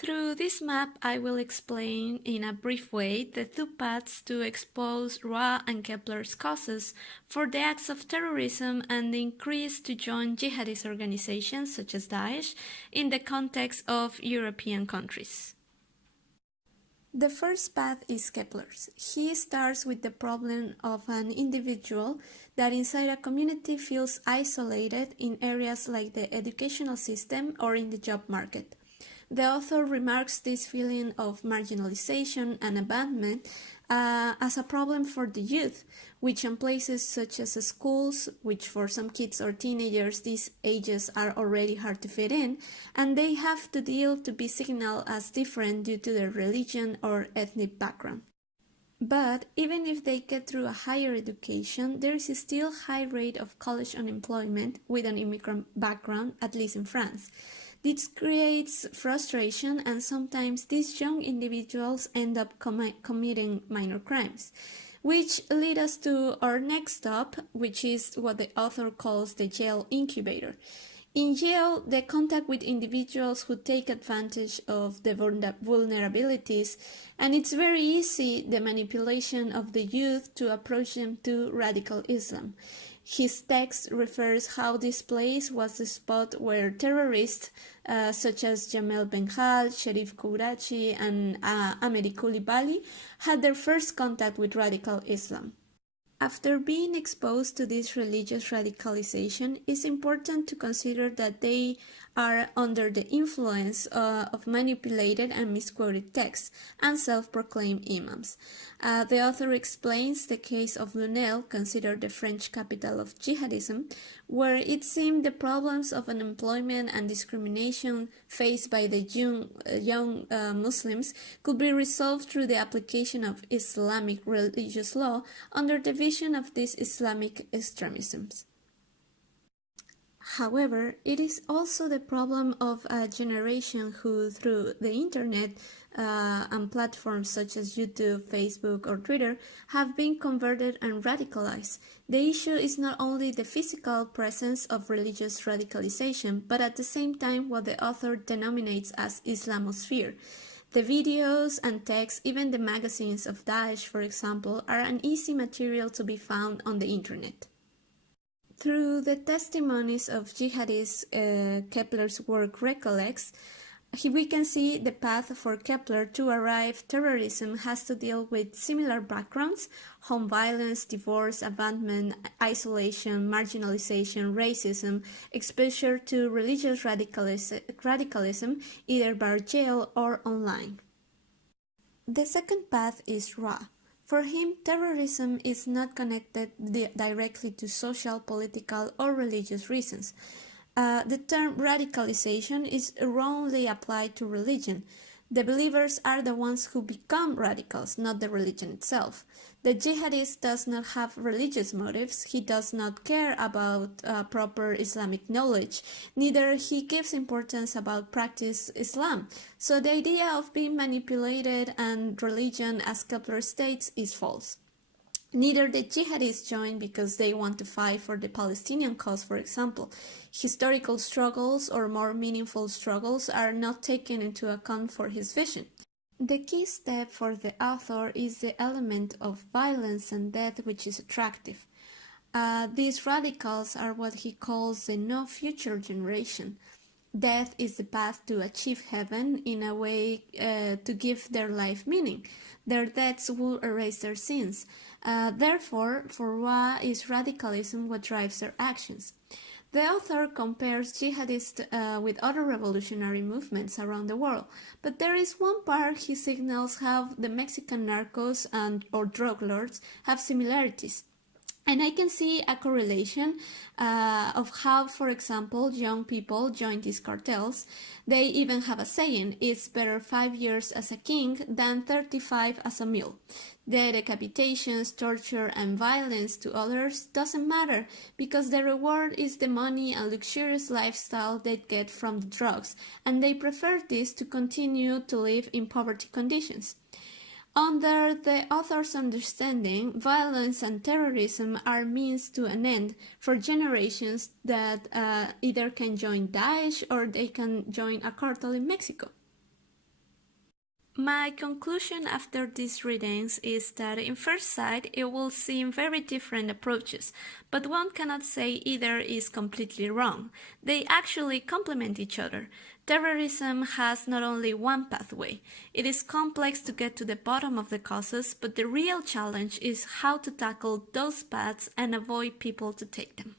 Through this map, I will explain in a brief way the two paths to expose Roy and Kepler's causes for the acts of terrorism and the increase to join jihadist organizations such as Daesh in the context of European countries. The first path is Kepler's. He starts with the problem of an individual that inside a community feels isolated in areas like the educational system or in the job market. The author remarks this feeling of marginalization and abandonment as a problem for the youth, which in places such as schools, which for some kids or teenagers these ages are already hard to fit in, and they have to deal to be signaled as different due to their religion or ethnic background. But even if they get through a higher education, there is still high rate of college unemployment with an immigrant background, at least in France. This creates frustration, and sometimes these young individuals end up committing minor crimes, which lead us to our next stop, which is what the author calls the jail incubator. In jail, the contact with individuals who take advantage of the vulnerabilities, and it's very easy the manipulation of the youth to approach them to radical Islam. His text refers how this place was the spot where terrorists such as Jamel Benhal, Sherif Kourachi, and Ameri Coulibaly had their first contact with radical Islam. After being exposed to this religious radicalization, it's important to consider that they are under the influence of manipulated and misquoted texts and self-proclaimed imams. The author explains the case of Lunel, considered the French capital of jihadism, where it seemed the problems of unemployment and discrimination faced by the young Muslims could be resolved through the application of Islamic religious law under the vision of these Islamic extremisms. However, it is also the problem of a generation who, through the internet and platforms such as YouTube, Facebook, or Twitter, have been converted and radicalized. The issue is not only the physical presence of religious radicalization, but at the same time what the author denominates as Islamosphere. The videos and texts, even the magazines of Daesh, for example, are an easy material to be found on the internet. Through the testimonies of jihadists Kepler's work recollects, we can see the path for Kepler to arrive terrorism has to deal with similar backgrounds: home violence, divorce, abandonment, isolation, marginalization, racism, exposure to religious radicalism, either by jail or online. The second path is Roy. For him, terrorism is not connected directly to social, political, or religious reasons. The term radicalization is wrongly applied to religion. The believers are the ones who become radicals, not the religion itself. The jihadist does not have religious motives. He does not care about proper Islamic knowledge. Neither he gives importance about practice Islam. So the idea of being manipulated and religion, as Kepler states, is false. Neither the jihadists join because they want to fight for the Palestinian cause, for example. Historical struggles or more meaningful struggles are not taken into account for his vision. The key step for the author is the element of violence and death, which is attractive. These radicals are what he calls the no future generation. Death is the path to achieve heaven, in a way to give their life meaning. Their deaths will erase their sins. Therefore, for Roy is radicalism what drives their actions. The author compares jihadists with other revolutionary movements around the world, but there is one part he signals how the Mexican narcos or drug lords have similarities. And I can see a correlation of how, for example, young people join these cartels. They even have a saying: it's better 5 years as a king than 35 as a mule. The decapitations, torture, and violence to others doesn't matter, because the reward is the money and luxurious lifestyle they get from the drugs, and they prefer this to continue to live in poverty conditions. Under the author's understanding, violence and terrorism are means to an end for generations that either can join Daesh or they can join a cartel in Mexico. My conclusion after these readings is that in first sight it will seem very different approaches, but one cannot say either is completely wrong. They actually complement each other. Terrorism has not only one pathway. It is complex to get to the bottom of the causes, but the real challenge is how to tackle those paths and avoid people to take them.